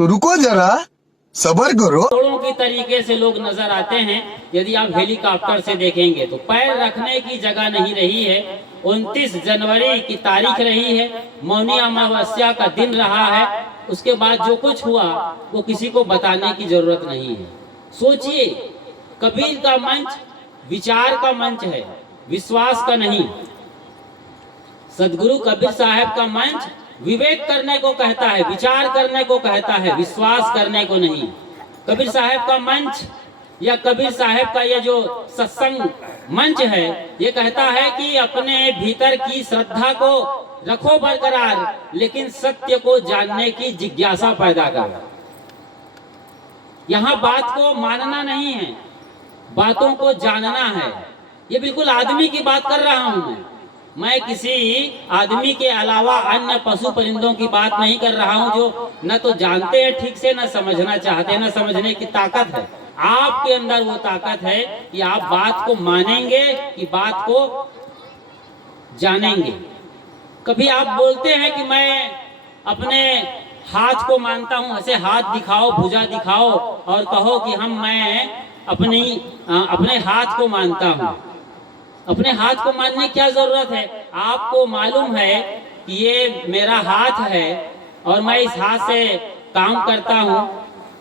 तो रुको जरा, सब्र करो। करोड़ों की तरीके से लोग नजर आते हैं। यदि आप हेलीकॉप्टर से देखेंगे तो पैर रखने की जगह नहीं रही है। 29 जनवरी की तारीख रही है, मौनी अमावस्या का दिन रहा है। उसके बाद जो कुछ हुआ वो किसी को बताने की जरूरत नहीं है। सोचिए, कबीर का मंच विचार का मंच है, विश्वास का नहीं। सदगुरु कबीर साहब का मंच विवेक करने को कहता है, विचार करने को कहता है, विश्वास करने को नहीं। कबीर साहब का मंच या कबीर साहब का ये जो सत्संग मंच है, ये कहता है कि अपने भीतर की श्रद्धा को रखो बरकरार, लेकिन सत्य को जानने की जिज्ञासा पैदा करो। यहाँ बात को मानना नहीं है, बातों को जानना है। ये बिल्कुल आदमी की बात कर रहा हूं मैं किसी आदमी के अलावा अन्य पशु परिंदों की बात नहीं कर रहा हूं, जो न तो जानते हैं ठीक से, न समझना चाहते, न समझने की ताकत है। आपके अंदर वो ताकत है कि आप बात को मानेंगे कि बात को जानेंगे। कभी आप बोलते हैं कि मैं अपने हाथ को मानता हूं, ऐसे हाथ दिखाओ, भुजा दिखाओ और कहो कि मैं अपने हाथ को मानता हूं। अपने हाथ को मानने की क्या जरूरत है? आपको मालूम है कि ये मेरा हाथ है और मैं इस हाथ से काम करता हूं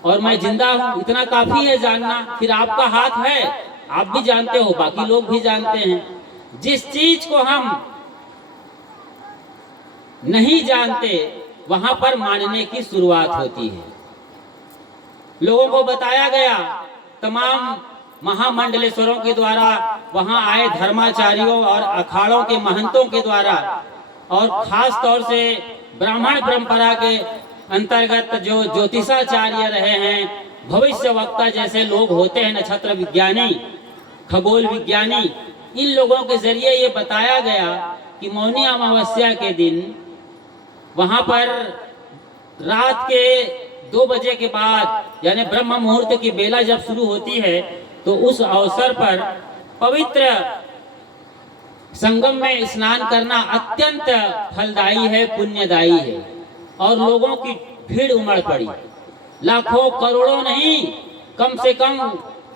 और मैं जिंदा हूं, इतना काफी है जानना। फिर आपका हाथ है, आप भी जानते हो, बाकी लोग भी जानते हैं। जिस चीज को हम नहीं जानते वहां पर मानने की शुरुआत होती है। लोगों को बताया गया, तमाम महामंडलेश्वरों के द्वारा, वहां आए धर्माचार्यों और अखाड़ों के महंतों के द्वारा, और खास तौर से ब्राह्मण परंपरा के अंतर्गत जो ज्योतिषाचार्य रहे हैं, भविष्य वक्ता जैसे लोग होते हैं, नक्षत्र विज्ञानी, खगोल विज्ञानी, इन लोगों के जरिए ये बताया गया कि मौनी अमावस्या के दिन वहां पर रात के 2 बजे के बाद, यानी ब्रह्म मुहूर्त की बेला जब शुरू होती है, तो उस अवसर पर पवित्र संगम में स्नान करना अत्यंत फलदायी है, पुण्यदायी है। और लोगों की भीड़ उमड़ पड़ी, लाखों करोड़ों नहीं, कम से कम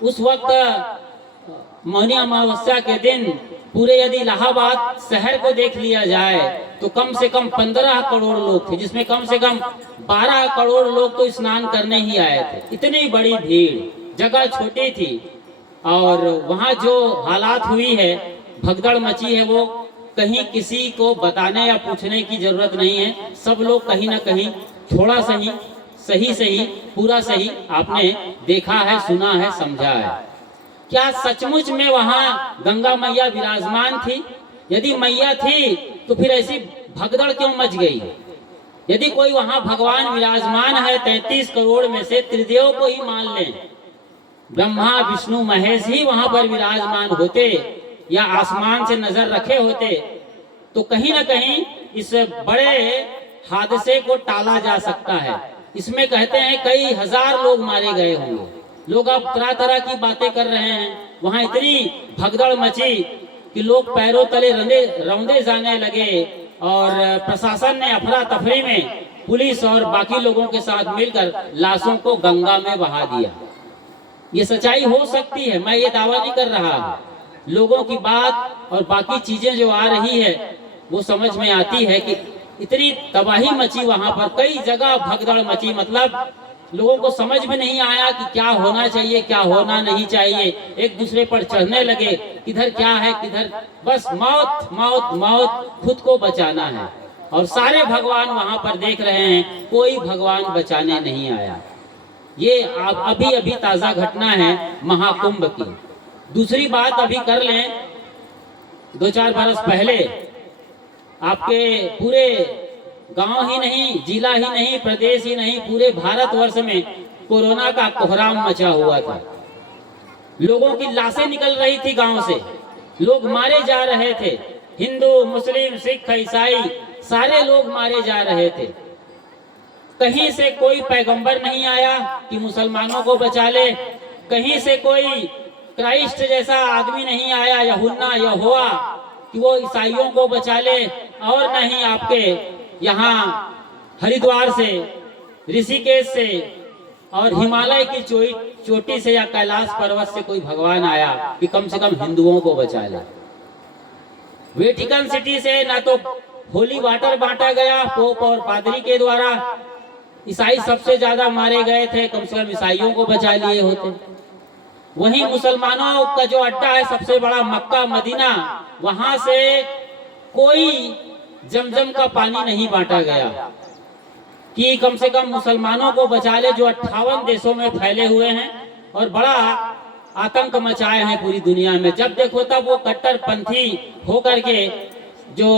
उस वक्त मौनी अमावस्या के दिन पूरे यदि इलाहाबाद शहर को देख लिया जाए तो कम से कम 15 करोड़ लोग थे, जिसमें कम से कम 12 करोड़ लोग तो स्नान करने ही आए थे। इतनी बड़ी भीड़, जगह छोटी थी, और वहां जो हालात हुई है, भगदड़ मची है, वो कहीं किसी को बताने या पूछने की जरूरत नहीं है। सब लोग कहीं ना कहीं थोड़ा सही पूरा सही आपने देखा है, सुना है, समझा है। क्या सचमुच में वहां गंगा मैया विराजमान थी? यदि मैया थी तो फिर ऐसी भगदड़ क्यों मच गई? यदि कोई वहां भगवान विराजमान है, 33 करोड़ में से त्रिदेव को ही मान लें, ब्रह्मा विष्णु महेश ही वहां पर विराजमान होते या आसमान से नजर रखे होते, तो कहीं ना कहीं इस बड़े हादसे को टाला जा सकता है। इसमें कहते हैं कई हजार लोग मारे गए होंगे। लोग अब तरह तरह की बातें कर रहे हैं। वहां इतनी भगदड़ मची कि लोग पैरों तले रौंदे जाने लगे, और प्रशासन ने अफरा तफरी में पुलिस और बाकी लोगों के साथ मिलकर लाशों को गंगा में बहा दिया। ये सच्चाई हो सकती है, मैं ये दावा नहीं कर रहा। लोगों की बात और बाकी चीजें जो आ रही है वो समझ में आती है कि इतनी तबाही मची वहां पर, कई जगह भगदड़ मची। मतलब लोगों को समझ में नहीं आया कि क्या होना चाहिए, क्या होना नहीं चाहिए। एक दूसरे पर चढ़ने लगे, किधर क्या है, किधर बस मौत मौत मौत, खुद को बचाना है। और सारे भगवान वहां पर देख रहे हैं, कोई भगवान बचाने नहीं आया। ये अभी अभी ताजा घटना है महाकुंभ की। दूसरी बात अभी कर लें, 2-4 बरस पहले आपके पूरे गांव ही नहीं, जिला ही नहीं, प्रदेश ही नहीं, पूरे भारतवर्ष में कोरोना का कोहराम मचा हुआ था। लोगों की लाशें निकल रही थी गांव से, लोग मारे जा रहे थे। हिंदू, मुस्लिम, सिख, ईसाई सारे लोग मारे जा रहे थे। कहीं से कोई पैगंबर नहीं आया कि मुसलमानों को बचा ले, कहीं से कोई क्राइस्ट जैसा आदमी नहीं आया, यहुन्ना यहोवा, कि वो ईसाइयों को बचा ले, और नहीं आपके यहाँ हरिद्वार से ऋषिकेश से और हिमालय की चोटी से या कैलाश पर्वत से कोई भगवान आया कि कम से कम हिंदुओं को बचा ले। वेटिकन सिटी से ना तो होली वाटर बांटा गया पोप और पादरी के द्वारा, ईसाई सबसे ज्यादा मारे गए थे, कम से कम ईसाइयों को बचा लिए होते। वहीं मुसलमानों का जो अड्डा है सबसे बड़ा मक्का मदीना, वहां से कोई जमजम का पानी नहीं बांटा गया कि कम से कम मुसलमानों को बचा ले जो 58 देशों में फैले हुए हैं और बड़ा आतंक मचाए हैं पूरी दुनिया में। जब देखो तब वो कट्टरपंथी होकर के जो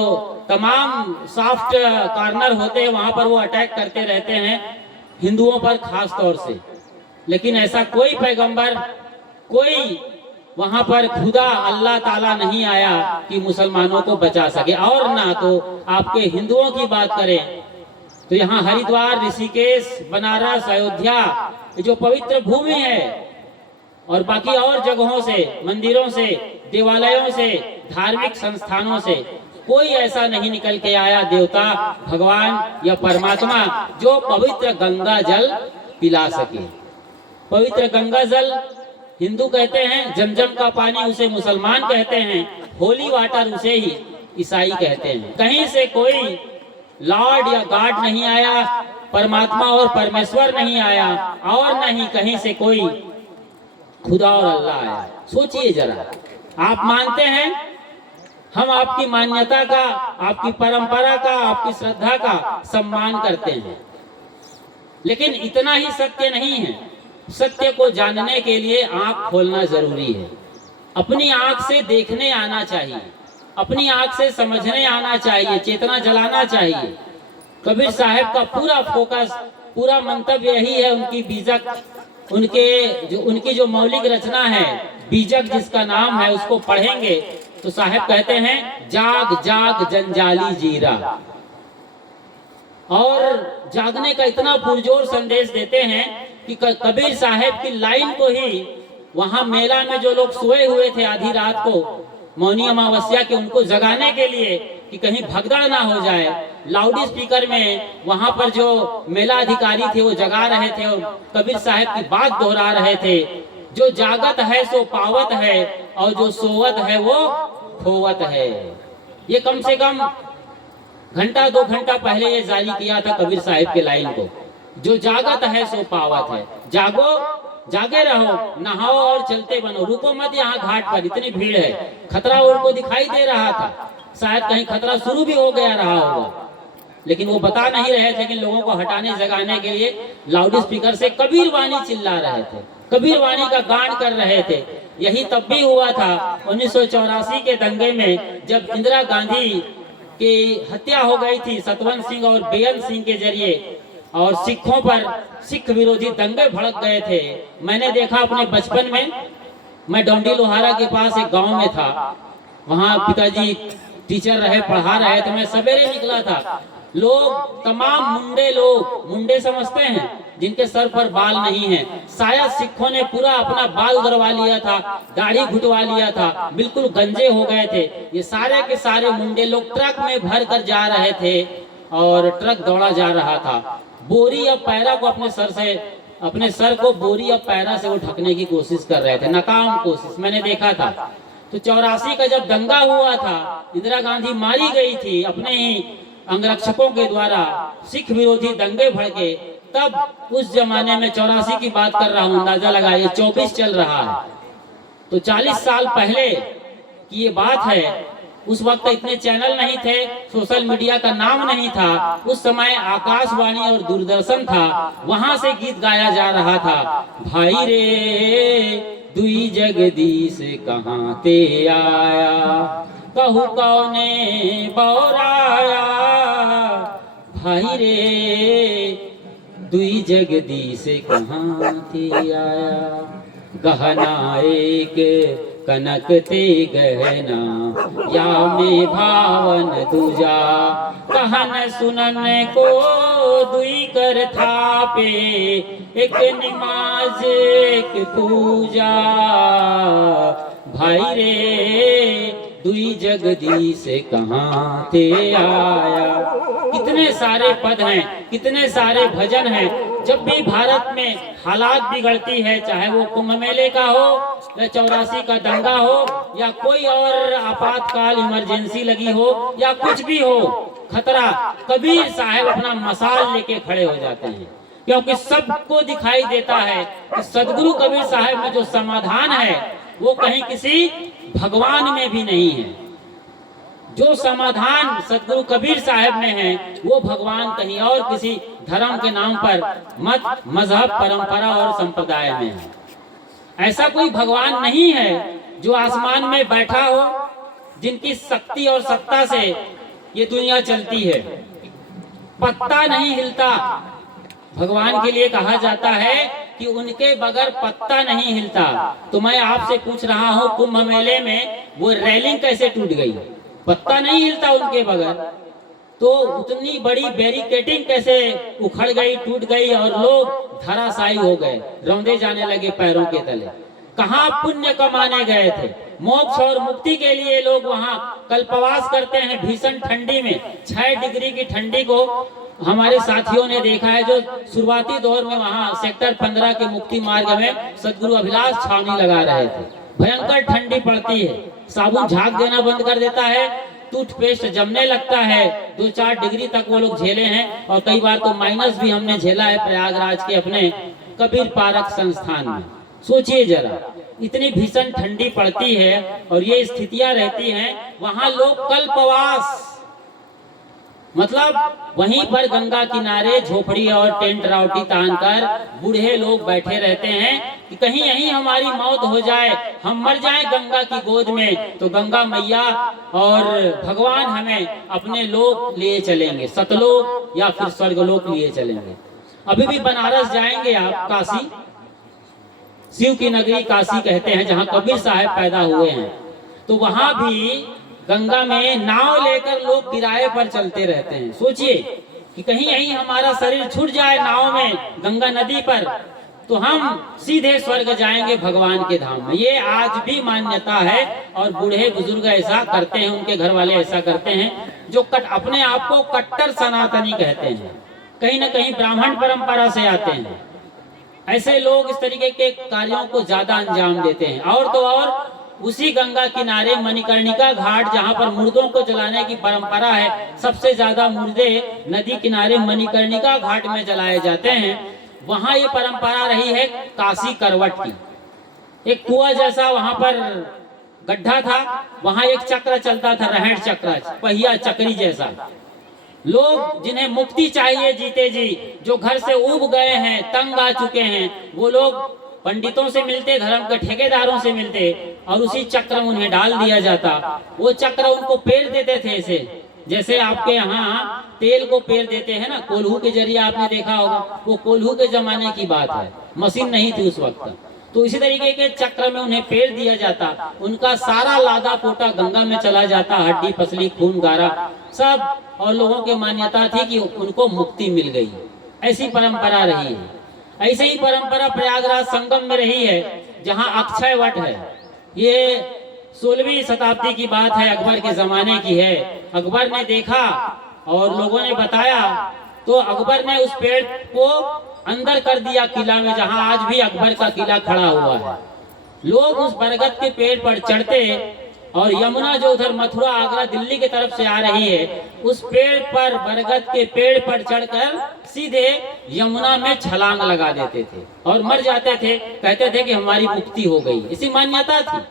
तमाम सॉफ्ट कॉर्नर होते हैं वहां पर वो अटैक करते रहते हैं हिंदुओं पर खास तौर से। लेकिन ऐसा कोई पैगंबर, कोई वहां पर खुदा अल्लाह ताला नहीं आया कि मुसलमानों को बचा सके। और ना तो आपके हिंदुओं की बात करें तो यहाँ हरिद्वार, ऋषिकेश, बनारस, अयोध्या जो पवित्र भूमि है और बाकी और जगहों से, मंदिरों से, देवालयों से, धार्मिक संस्थानों से कोई ऐसा नहीं निकल के आया देवता, भगवान या परमात्मा जो पवित्र गंगा जल पिला सके। पवित्र गंगा जल हिंदू कहते हैं, जमजम का पानी उसे मुसलमान कहते हैं, होली वाटर उसे ही ईसाई कहते हैं। कहीं से कोई लॉर्ड या गॉड नहीं आया, परमात्मा और परमेश्वर नहीं आया, और नहीं कहीं से कोई खुदा और अल्लाह आया। सोचिए जरा, आप मानते हैं, हम आपकी मान्यता का, आपकी परंपरा का, आपकी श्रद्धा का सम्मान करते हैं, लेकिन इतना ही सत्य नहीं है। सत्य को जानने के लिए आंख खोलना जरूरी है। अपनी आंख से देखने आना चाहिए, अपनी आंख से समझने आना चाहिए, चेतना जलाना चाहिए। कबीर साहब का पूरा फोकस, पूरा मंतव्य यही है। उनकी बीजक, उनकी जो मौलिक रचना है बीजक जिसका नाम है, उसको पढ़ेंगे तो साहब कहते हैं जाग जाग जंजाली जीरा। और जागने का इतना पुरजोर संदेश देते हैं कि कबीर साहब की लाइन को ही वहां मेला में जो लोग सोए हुए थे आधी रात को मौनी अमावस्या के, उनको जगाने के लिए कि कहीं भगदड़ ना हो जाए, लाउड स्पीकर में वहां पर जो मेला अधिकारी थे वो जगा रहे थे और कबीर साहब की बात दोहरा रहे थे, जो जागत है सो पावत है और जो सोवत है वो खोवत है। ये कम से कम घंटा 2 घंटा पहले ये जारी किया था कबीर साहब के लाइन को। जो जागत है सो पावत है, जागो, जागे रहो, नहाओ और चलते बनो, रुको मत। यहाँ घाट पर इतनी भीड़ है, खतरा उनको दिखाई दे रहा था, शायद कहीं खतरा शुरू भी हो गया रहा होगा, लेकिन वो बता नहीं रहे थे कि लोगों को हटाने जगाने के लिए लाउड स्पीकर से कबीर वाणी चिल्ला रहे थे, कबीर वाणी का गान कर रहे थे। यही तब भी हुआ था 1984 के दंगे में, जब इंदिरा गांधी की हत्या हो गई थी सतवंत सिंह और बेअंत सिंह के जरिए, और सिखों पर सिख विरोधी दंगे भड़क गए थे। मैंने देखा अपने बचपन में, मैं डोंडी लोहारा के पास एक गांव में था, वहां पिताजी टीचर रहे, पढ़ा रहे, तो मैं सवेरे निकला था। लोग, तमाम मुंडे लोग, मुंडे समझते हैं जिनके सर पर बाल नहीं है, शायद सिखों ने पूरा अपना बाल उधरवा लिया था, दाढ़ी घुटवा लिया था, बिल्कुल गंजे हो गए थे। ये सारे के सारे मुंडे लोग ट्रक में भर कर जा रहे थे और ट्रक दौड़ा जा रहा था। बोरी या पैरा को अपने सर को बोरी या पैरा से वो ढकने की कोशिश कर रहे थे, नाकाम कोशिश, मैंने देखा था। तो 84 का जब दंगा हुआ था, इंदिरा गांधी मारी गई थी अपने ही अंगरक्षकों के द्वारा, सिख विरोधी दंगे भड़के, तब उस जमाने में 84 की बात कर रहा हूं, अंदाजा लगाइए 24 चल रहा है, तो 40 साल पहले की ये बात है। उस वक्त इतने चैनल नहीं थे, सोशल मीडिया का नाम नहीं था, उस समय आकाशवाणी और दूरदर्शन था, वहां से गीत गाया जा रहा था, भाई रे दुई जगदीश कहाँ ते आया, कहू कौने बौराया, भाई रे दुई जगदीश कहाँ ते आया, गहना एक कनक ते गहना, या में भावन दूजा, कहन सुनन को दुई कर थापे, एक नमाज एक पूजा, भाई रे दुई जगदीश कहाँ ते आया। कितने सारे पद हैं, कितने सारे भजन हैं। जब भी भारत में हालात बिगड़ती है, चाहे वो कुंभ मेले का हो या 84 का दंगा हो या कोई और आपातकाल इमरजेंसी लगी हो या कुछ भी हो खतरा, कबीर साहब अपना मसाल लेके खड़े हो जाते हैं, क्योंकि सबको दिखाई देता है कि सदगुरु कबीर साहब में जो समाधान है वो कहीं किसी भगवान में भी नहीं है। जो समाधान सदगुरु कबीर साहब में है वो भगवान कहीं और किसी धर्म के नाम पर, मत, मजहब, परंपरा और संप्रदाय में है। ऐसा कोई भगवान नहीं है जो आसमान में बैठा हो, जिनकी शक्ति और सत्ता से ये दुनिया चलती है। पत्ता नहीं हिलता, भगवान के लिए कहा जाता है कि उनके बगैर पत्ता नहीं हिलता। तो मैं आपसे पूछ रहा हूँ, कुंभ मेले में वो रेलिंग कैसे टूट गई? पत्ता नहीं हिलता उनके बगैर। तो उतनी बड़ी बैरिकेडिंग कैसे उखड़ गई, टूट गई और लोग धराशायी हो गए, रौंदे जाने लगे पैरों के तले। कहाँ पुण्य कमाने गए थे? मोक्ष और मुक्ति के लिए लोग वहाँ कल्पवास करते हैं भीषण ठंडी में। 6 डिग्री की ठंडी को हमारे साथियों ने देखा है, जो शुरुआती दौर में वहाँ सेक्टर 15 के मुक्ति मार्ग में सदगुरु अभिलाष छावनी लगा रहे थे। भयंकर ठंडी पड़ती है, साबुन झाग देना बंद कर देता है, टूथपेस्ट जमने लगता है। 2-4 डिग्री तक वो लोग झेले हैं और कई बार तो माइनस भी हमने झेला है प्रयागराज के अपने कबीर पारक संस्थान में। सोचिए जरा, इतनी भीषण ठंडी पड़ती है और ये स्थितियां रहती हैं, वहां लोग कल्पवास, मतलब वहीं पर गंगा किनारे झोपड़ी और टेंट रावटी तानकर बूढ़े लोग बैठे रहते हैं कि कहीं यहीं हमारी मौत हो जाए, हम मर जाएं गंगा की गोद में, तो गंगा मैया और भगवान हमें अपने लोक लिए चलेंगे, सतलोक या फिर स्वर्गलोक लिए चलेंगे। अभी भी बनारस जाएंगे आप, काशी, शिव की नगरी काशी कहते हैं, जहाँ कबीर साहब पैदा हुए हैं, तो वहां भी गंगा में नाव लेकर लोग किराए पर चलते रहते हैं। सोचिए कि कहीं यहीं हमारा शरीर छूट जाए नाव में गंगा नदी पर, तो हम सीधे स्वर्ग जाएंगे भगवान के धाम में। ये आज भी मान्यता है और बूढ़े बुजुर्ग ऐसा करते हैं, उनके घर वाले ऐसा करते हैं, जो अपने आप को कट्टर सनातनी कहते हैं, कहीं ना कहीं ब्राह्मण परंपरा से आते हैं। ऐसे लोग इस तरीके के कार्यों को ज्यादा अंजाम देते हैं। और तो और उसी गंगा किनारे मणिकर्णिका घाट, जहां पर मुर्दों को जलाने की परंपरा है, सबसे ज्यादा मुर्दे नदी किनारे मणिकर्णिका घाट में जलाए जाते हैं। वहां ये परंपरा रही है काशी करवट की। एक कुआं जैसा वहां पर गड्ढा था, वहां एक चक्र चलता था, रहट चक्र, पहिया चक्री जैसा। लोग जिन्हें मुक्ति चाहिए जीते जी, जो घर से ऊब गए हैं, तंग आ चुके हैं, वो लोग पंडितों से मिलते, धर्म के ठेकेदारों से मिलते और उसी चक्र में उन्हें डाल दिया जाता। वो चक्र उनको पेर देते थे, ऐसे जैसे आपके यहाँ तेल को पेर देते हैं ना, कोल्हू के जरिए आपने देखा होगा। वो कोल्हू के जमाने की बात है, मशीन नहीं थी उस वक्त। तो इसी तरीके के चक्र में उन्हें पेर दिया जाता, उनका सारा लादा पोटा गंगा में चला जाता, हड्डी पसली खून गारा सब, और लोगों की मान्यता थी कि उनको मुक्ति मिल गई। ऐसी परंपरा रही है। ऐसे ही परंपरा प्रयागराज संगम में रही है, जहाँ अक्षय वट है। ये 16वीं शताब्दी की बात है, अकबर के जमाने की है। अकबर ने देखा और लोगों ने बताया, तो अकबर ने उस पेड़ को अंदर कर दिया किला में, जहाँ आज भी अकबर का किला खड़ा हुआ है। लोग उस बरगद के पेड़ पर चढ़ते और यमुना जो उधर मथुरा, आगरा, दिल्ली की तरफ से आ रही है, उस पेड़ पर, बरगद के पेड़ पर चढ़कर सीधे यमुना में छलांग लगा देते थे और मर जाते थे। कहते थे कि हमारी मुक्ति हो गई, ऐसी मान्यता थी।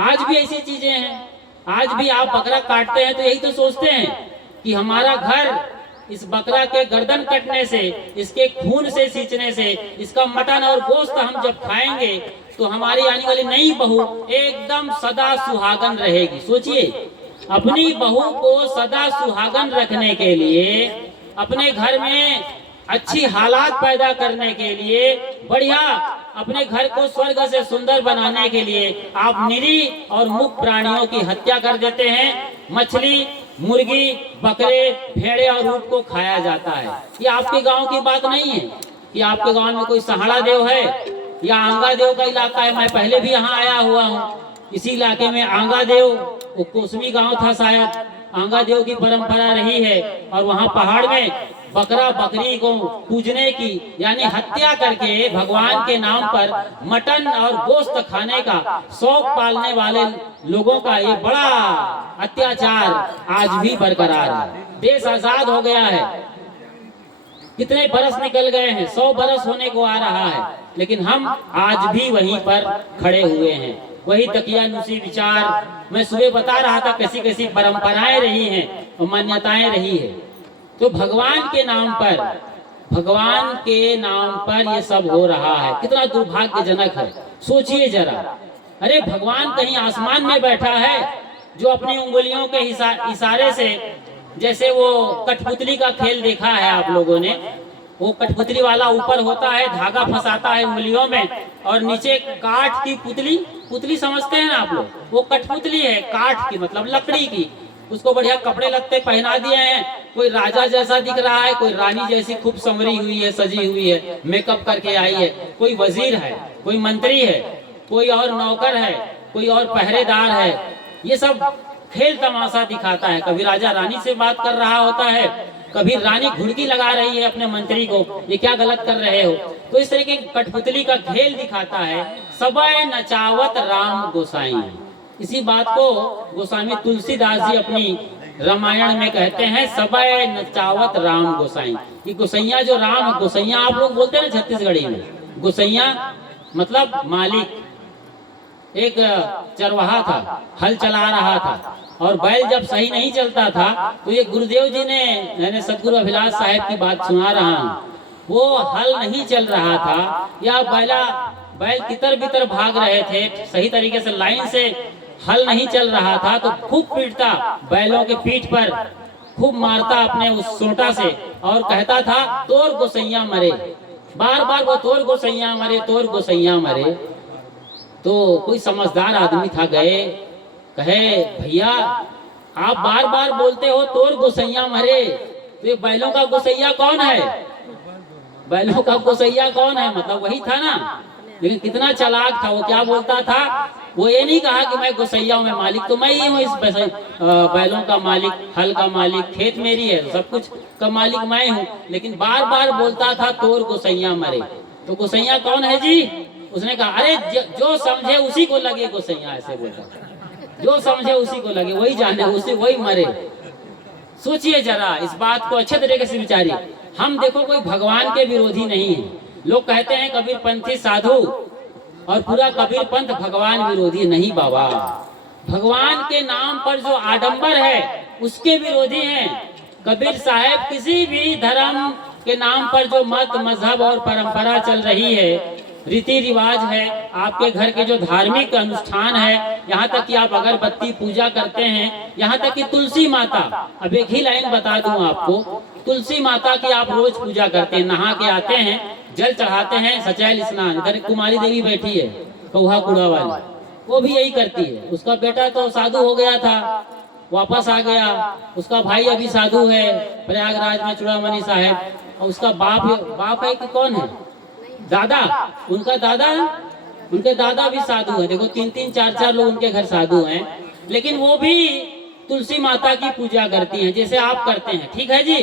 आज भी ऐसी चीजें हैं। आज भी आप बकरा काटते हैं तो यही तो सोचते हैं कि हमारा घर इस बकरा के गर्दन कटने से, इसके खून से सींचने से, इसका मटन और गोश्त हम जब खाएंगे तो हमारी आने वाली नई बहू एकदम सदा सुहागन रहेगी। सोचिए, अपनी बहू को सदा सुहागन रखने के लिए, अपने घर में अच्छी हालात पैदा करने के लिए, बढ़िया अपने घर को स्वर्ग से सुंदर बनाने के लिए आप निरी और मुख प्राणियों की हत्या कर देते हैं। मछली, मुर्गी, बकरे, भेड़े और ऊंट को खाया जाता है। ये आपके गांव की बात नहीं है कि आपके गांव में कोई सहाड़ा देव है या आंगा देव का इलाका है। मैं पहले भी यहाँ आया हुआ हूँ। इसी इलाके में आंगा देव, वो कोसमी गांव था शायद, आंगा देव की परंपरा रही है और वहाँ पहाड़ में बकरा बकरी को पूजने की यानी हत्या करके भगवान के नाम पर मटन और गोश्त खाने का शौक पालने वाले लोगों का ये बड़ा अत्याचार आज भी बरकरार है। देश आजाद हो गया है, कितने बरस निकल गए हैं, 100 बरस होने को आ रहा है, लेकिन हम आज भी वहीं पर खड़े हुए हैं। वही दकियानुसी विचार मैं सुबह बता रहा था, कैसी कैसी परंपराएं रही हैं और मान्यताएं रही है। तो भगवान के नाम पर ये सब हो रहा है, कितना दुर्भाग्यजनक है। सोचिए जरा, अरे भगवान कहीं आसमान में बैठा है जो अपनी उंगलियों के इशारे से, जैसे वो कठपुतली का खेल देखा है आप लोगों ने, वो कठपुतली वाला ऊपर होता है, धागा फंसाता है उंगलियों में और नीचे काठ की पुतली समझते हैं ना आप लोग, वो कठपुतली है, काठ की मतलब लकड़ी की। उसको बढ़िया कपड़े लत्ते पहना दिए हैं, कोई राजा जैसा दिख रहा है, कोई रानी जैसी खूब संवरी हुई है, सजी हुई है, मेकअप करके आई है, कोई वजीर है, कोई मंत्री है, कोई और नौकर है, कोई और पहरेदार है। ये सब खेल तमाशा दिखाता है। कभी राजा रानी से बात कर रहा होता है, कभी रानी घुड़की लगा रही है अपने मंत्री को, ये क्या गलत कर रहे हो। तो इस तरह की कठपुतली का खेल दिखाता है। सबय नचावत राम गोसाई, इसी बात को गोस्वामी तुलसीदास जी अपनी रामायण में कहते हैं, सबय नचावत राम गोसाई। कि गोसैया जो राम, गोसैया आप लोग बोलते हैं ना छत्तीसगढ़ी में, गोसैया मतलब मालिक। एक चरवाहा था, हल चला रहा था और बैल जब सही नहीं चलता था तो ये गुरुदेव जी ने, मैंने सदगुरु अभिलाष साहब की बात सुना रहा हूँ, वो हल नहीं चल रहा था या बैल तितर बितर भाग रहे थे, सही तरीके से लाइन से हल नहीं चल रहा था, तो खूब पीटता बैलों के पीठ पर, खूब मारता अपने उस सोटा से और कहता था तोर गोसैया मरे। बार बार वो तोर गोसैया मरे, तोर गोसैया मरे। तो कोई समझदार आदमी था, गए कहे भैया आप बार बार बोलते हो तोर गोसैया मरे, तो ये बैलों का गोसैया कौन है? बैलों का गोसैया कौन है? मतलब वही था ना। लेकिन कितना चालाक था वो, क्या बोलता था, वो ये नहीं कहा कि मैं गोसैया हूँ, मैं मालिक तो मैं ही हूँ, इस बैलों का मालिक, हल का मालिक, खेत मेरी है, सब कुछ का मालिक मैं हूँ। लेकिन बार बार बोलता था तोर गोसैया मरे। तो गोसैया कौन है जी? उसने कहा अरे जो समझे उसी को लगे गोसैया, ऐसे बोलता था, जो समझे उसी को लगे, वही जाने, उसी वही मरे। सोचिए जरा इस बात को अच्छे तरीके से विचारिए। हम देखो कोई भगवान के विरोधी नहीं है। लोग कहते हैं कबीरपंथी साधु, और पूरा कबीर पंथ भगवान विरोधी नहीं बाबा। भगवान के नाम पर जो आडंबर है उसके विरोधी हैं। कबीर साहब किसी भी धर्म के नाम पर जो मत मजहब और परंपरा चल रही है, रीति रिवाज है, आपके घर के जो धार्मिक अनुष्ठान है, यहाँ तक कि आप अगरबत्ती पूजा करते हैं, यहाँ तक कि तुलसी माता, अब एक ही लाइन बता दूं आपको, तुलसी माता की आप रोज पूजा करते हैं, नहा के आते हैं, जल चढ़ाते हैं, सचैल स्नान। इधर कुमारी देवी बैठी है कौहा कुड़ा वाली, वो भी यही करती है। उसका बेटा तो साधु हो गया था, वापस आ गया। उसका भाई अभी साधु है प्रयागराज में, चूड़ामणि साहब। और उसका बाप है कि कौन है, दादा, उनका दादा, उनके दादा भी साधु है। देखो 3-3 4-4 लोग उनके घर साधु हैं, लेकिन वो भी तुलसी माता की पूजा करती हैं जैसे आप करते हैं। ठीक है जी।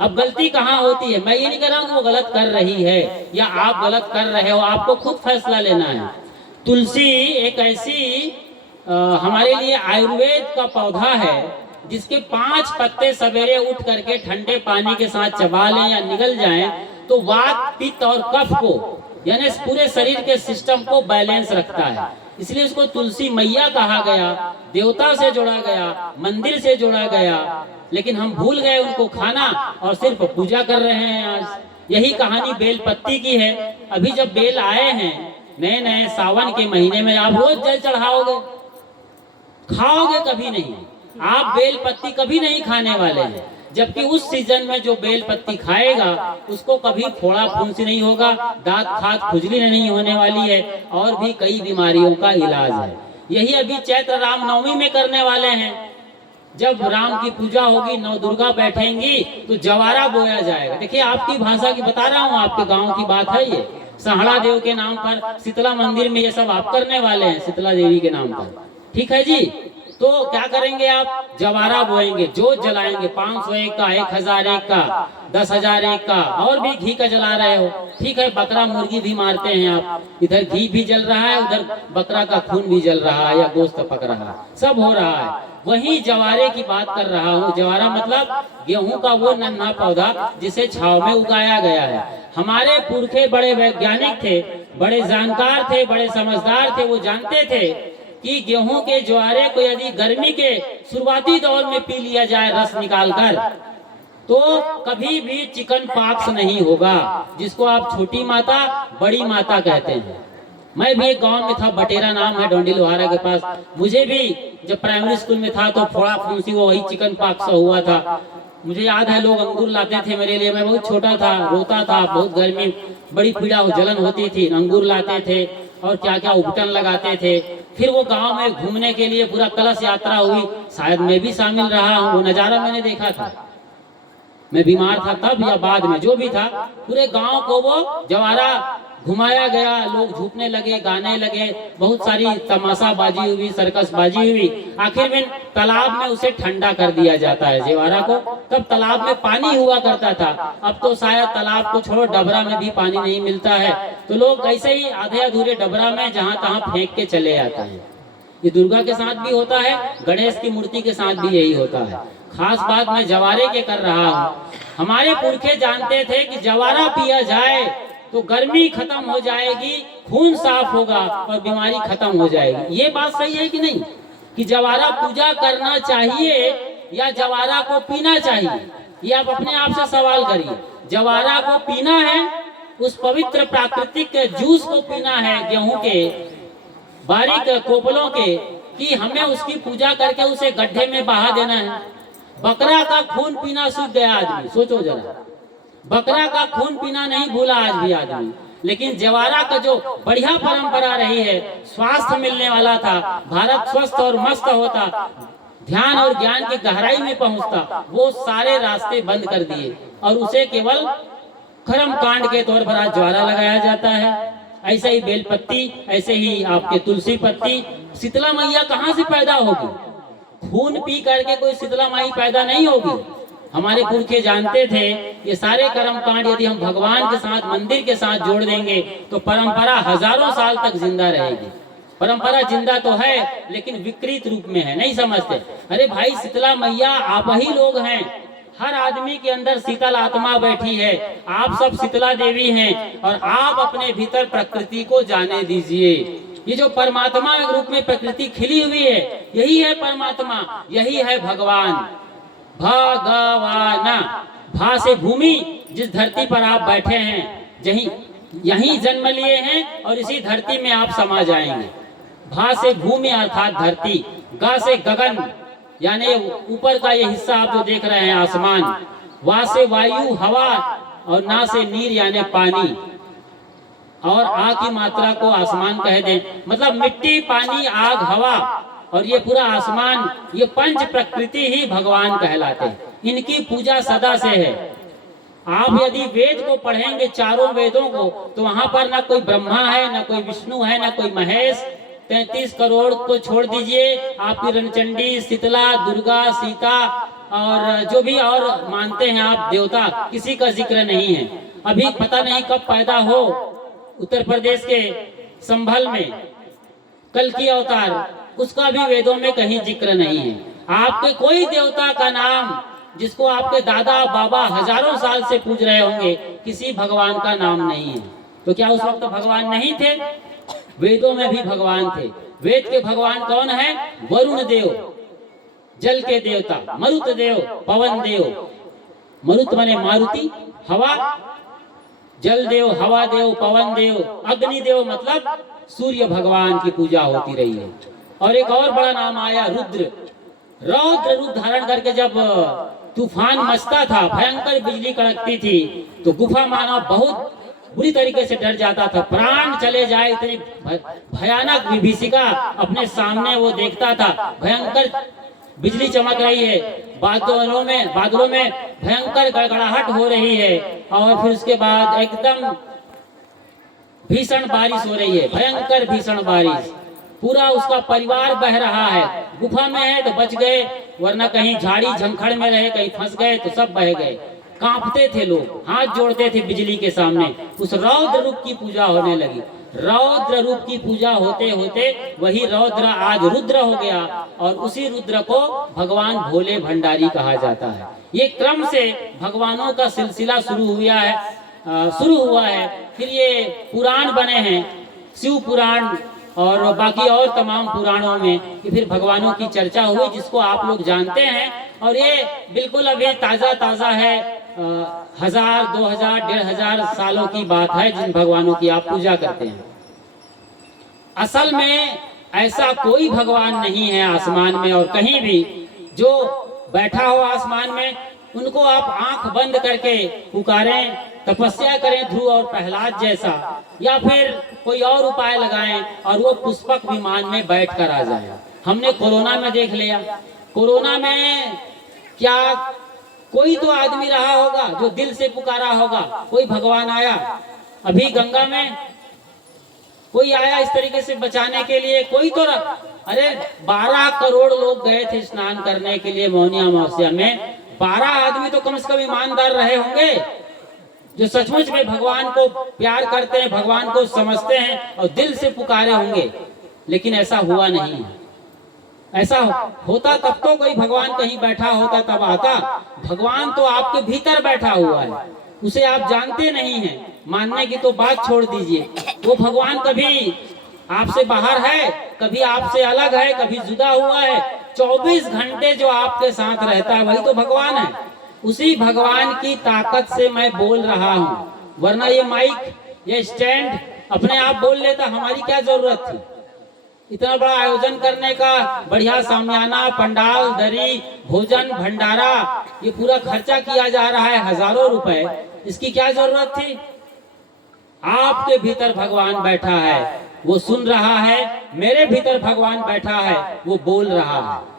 अब गलती कहाँ होती है? मैं ये नहीं कह रहा हूँ कि वो गलत कर रही है या आप गलत कर रहे हो, आपको खुद फैसला लेना है। तुलसी एक ऐसी हमारे लिए आयुर्वेद का पौधा है जिसके 5 पत्ते सवेरे उठ करके ठंडे पानी के साथ चबा लें या निगल जाएं तो वात, पित्त और कफ को, यानी पूरे शरीर के सिस्टम को बैलेंस रखता है। इसलिए इसको तुलसी मैया कहा गया, देवता से जोड़ा गया, मंदिर से जोड़ा गया, लेकिन हम भूल गए उनको खाना और सिर्फ पूजा कर रहे हैं आज। यही कहानी बेल पत्ती की है। अभी जब बेल आए हैं नए नए सावन के महीने में, आप रोज जल चढ़ाओगे, खाओगे कभी नहीं। आप बेल पत्ती कभी नहीं खाने वाले हैं, जबकि उस सीजन में जो बेल पत्ती खाएगा उसको कभी फोड़ा फुंसी नहीं होगा, दांत खाद खुजली नहीं होने वाली है, और भी कई बीमारियों का इलाज है। यही अभी चैत्र रामनवमी में करने वाले हैं। जब राम की पूजा होगी, नौ दुर्गा बैठेंगी, तो जवारा बोया जाएगा। देखिए आपकी भाषा की बता रहा हूँ, आपके गांव की बात है ये। सहड़ा देव के नाम पर शीतला मंदिर में ये सब आप करने वाले हैं, शीतला देवी के नाम पर। ठीक है जी। तो क्या करेंगे आप? जवारा बोएंगे, जोत जलाएंगे, 501 का, 1001 का, 10,001 का, और भी घी का जला रहे हो। ठीक है, बकरा मुर्गी भी मारते हैं आप, इधर घी भी जल रहा है, उधर बकरा का खून भी जल रहा है या गोश्त पक रहा है, सब हो रहा है। वही जवारे की बात कर रहा हूँ। जवारा मतलब गेहूं का वो नन्हा पौधा जिसे छाव में उगाया गया है। हमारे पुरखे बड़े वैज्ञानिक थे, बड़े जानकार थे, बड़े समझदार थे। वो जानते थे कि गेहूं के ज्वारे को यदि गर्मी के शुरुआती दौर में पी लिया जाए रस निकालकर, तो कभी भी चिकन पॉक्स नहीं होगा, जिसको आप छोटी माता बड़ी माता कहते हैं। मैं भी एक गांव में था, बटेरा नाम है, डोंडी लोहारा के पास। मुझे भी जब प्राइमरी स्कूल में था तो फोड़ा फुंसी वो वही चिकन पॉक्स हुआ था। मुझे याद है लोग अंगूर लाते थे मेरे लिए, मैं बहुत छोटा था, रोता था, बहुत गर्मी, बड़ी पीड़ा जलन होती थी, अंगूर लाते थे और क्या क्या उपटन लगाते थे। फिर वो गांव में घूमने के लिए पूरा कलश यात्रा हुई, शायद मैं भी शामिल रहा हूँ। वो नजारा मैंने देखा था, मैं बीमार था तब या बाद में, जो भी था, पूरे गांव को वो जवारा घुमाया गया, लोग झूठने लगे, गाने लगे, बहुत सारी तमाशाबाजी हुई, सर्कस बाजी हुई। आखिर में तालाब में उसे ठंडा कर दिया जाता है जवारा को। तब तालाब में पानी हुआ करता था, अब तो शायद तालाब को छोड़ो डबरा में भी पानी नहीं मिलता है, तो लोग ऐसे ही आधे अधूरे डबरा में जहां तहां फेंक के चले आते हैं। ये दुर्गा के साथ भी होता है, गणेश की मूर्ति के साथ भी यही होता है। खास बात मैं जवारे के कर रहा हूँ। हमारे पुरखे जानते थे कि जवारा पिया जाए तो गर्मी खत्म हो जाएगी, खून साफ होगा और बीमारी खत्म हो जाएगी। ये बात सही है कि नहीं, कि जवारा पूजा करना चाहिए या जवारा को पीना चाहिए? ये आप अपने आप से सवाल करिए। जवारा को पीना है, उस पवित्र प्राकृतिक जूस को पीना है, गेहूं के बारीक कोपलों के, कि हमें उसकी पूजा करके उसे गड्ढे में बहा देना है। बकरा का खून पीना सूझ गया आदमी, सोचो जरा, बकरा का खून पीना नहीं भूला आज भी आदमी। लेकिन जवारा का जो बढ़िया परंपरा रही है, स्वास्थ्य मिलने वाला था, भारत स्वस्थ और मस्त होता, ध्यान और ज्ञान की गहराई में पहुंचता, वो सारे रास्ते बंद कर दिए और उसे केवल कर्म कांड के तौर पर आज ज्वारा लगाया जाता है। ऐसे ही बेलपत्ती, ऐसे ही आपके तुलसी पत्ती। शीतला मैया कहाँ से पैदा होगी? खून पी करके कोई शीतला माई पैदा नहीं होगी। हमारे पुरखे जानते थे ये सारे कर्म कांड यदि हम भगवान के साथ, मंदिर के साथ जोड़ देंगे तो परंपरा हजारों साल तक जिंदा रहेगी। परंपरा जिंदा तो है लेकिन विकृत रूप में है, नहीं समझते। अरे भाई, शीतला मैया आप ही लोग हैं, हर आदमी के अंदर शीतल आत्मा बैठी है, आप सब शीतला देवी हैं और आप अपने भीतर प्रकृति को जाने दीजिए। ये जो परमात्मा के रूप में प्रकृति खिली हुई है, यही है परमात्मा, यही है भगवान। भगवाना, भा से भूमि, जिस धरती पर आप बैठे हैं यहीं जन्म लिए हैं और इसी धरती में आप समा जाएंगे। भा से भूमि अर्थात धरती, गा से गगन यानी ऊपर का ये हिस्सा आप जो देख रहे हैं आसमान, वा से वायु हवा और ना से नीर यानी पानी, और आ की मात्रा को आसमान कह दें, मतलब मिट्टी, पानी, आग, हवा और ये पूरा आसमान, ये पंच प्रकृति ही भगवान कहलाते हैं। इनकी पूजा सदा से है। आप यदि वेद को पढ़ेंगे, चारों वेदों को, तो वहां पर ना कोई ब्रह्मा है, ना कोई विष्णु है, ना कोई महेश। 33 करोड़ को छोड़ दीजिए, आपकी रणचंडी, शीतला, दुर्गा, सीता और जो भी और मानते हैं आप देवता, किसी का जिक्र नहीं है। अभी पता नहीं कब पैदा हो उत्तर प्रदेश के संभल में कल की अवतार, उसका भी वेदों में कहीं जिक्र नहीं है। आपके कोई देवता का नाम जिसको आपके दादा बाबा हजारों साल से पूज रहे होंगे, किसी भगवान का नाम नहीं है। तो क्या उस वक्त भगवान नहीं थे? वेदों में भी भगवान थे। वेद के भगवान कौन है? वरुण देव, जल के देवता, मरुत देव, पवन देव। मरुत माने मारुति, हवा, जल देव, हवा देव, पवन देव, अग्नि देव मतलब सूर्य भगवान की पूजा होती रही है। और एक और बड़ा नाम आया रुद्र। रौद्र रूप धारण करके जब तूफान मचता था, भयंकर बिजली कड़कती थी, तो गुफा मानव बहुत बुरी तरीके से डर जाता था, प्राण चले जाए इतनी भयानक विभीषिका अपने सामने वो देखता था। भयंकर बिजली चमक रही है, बादलों में भयंकर गड़गड़ाहट हो रही है और फिर उसके बाद एकदम भीषण बारिश हो रही है, भयंकर भीषण बारिश। पूरा उसका परिवार बह रहा है। गुफा में है तो बच गए, वरना कहीं झाड़ी झंखड़ में रहे, कहीं फंस गए तो सब बह गए। कांपते थे लोग, हाथ जोड़ते थे बिजली के सामने। उस रौद्र रूप की पूजा होने लगी। रौद्र रूप की पूजा होते होते वही रौद्र आज रुद्र हो गया, और उसी रुद्र को भगवान भोले भंडारी कहा जाता है। ये क्रम से भगवानों का सिलसिला शुरू हुआ है। फिर ये पुराण बने हैं, शिव पुराण और बाकी और तमाम पुराणों में कि फिर भगवानों की चर्चा हुई, जिसको आप लोग जानते हैं। और ये बिल्कुल अभी ताजा है, 1000, 2000, 1500 सालों की बात है जिन भगवानों की आप पूजा करते हैं। असल में ऐसा कोई भगवान नहीं है आसमान में और कहीं भी जो बैठा हो आसमान में। उनको आप आंख बंद करके पुकारें, तपस्या करें ध्रुव और प्रहलाद जैसा, या फिर कोई और उपाय लगाएं और वो पुष्पक विमान में बैठ कर आ जाए। हमने कोरोना में देख लिया। कोरोना में क्या कोई तो आदमी रहा होगा जो दिल से पुकारा होगा, कोई भगवान आया। अभी गंगा में कोई आया इस तरीके से बचाने के लिए, कोई तो अरे 12 करोड़ लोग गए थे स्नान करने के लिए मौनी अमावस्या में। 12 आदमी तो कम से कम ईमानदार रहे होंगे, जो सचमुच में भगवान को प्यार करते हैं, भगवान को समझते हैं और दिल से पुकारे होंगे। लेकिन ऐसा हुआ नहीं है। ऐसा होता तब तो कोई भगवान कहीं बैठा होता तब आता। भगवान तो आपके भीतर बैठा हुआ है, उसे आप जानते नहीं हैं। मानने की तो बात छोड़ दीजिए। वो भगवान कभी आपसे बाहर है, कभी आपसे अलग है, कभी जुदा हुआ है। 24 घंटे जो आपके साथ रहता है वही तो भगवान है। उसी भगवान की ताकत से मैं बोल रहा हूँ, वरना ये माइक, ये स्टैंड अपने आप बोल लेता, हमारी क्या जरूरत थी। इतना बड़ा आयोजन करने का, बढ़िया सामियाना, पंडाल, दरी, भोजन, भंडारा, ये पूरा खर्चा किया जा रहा है हजारों रुपए। इसकी क्या जरूरत थी। आपके भीतर भगवान बैठा है, वो सुन रहा है। मेरे भीतर भगवान बैठा है, वो बोल रहा है।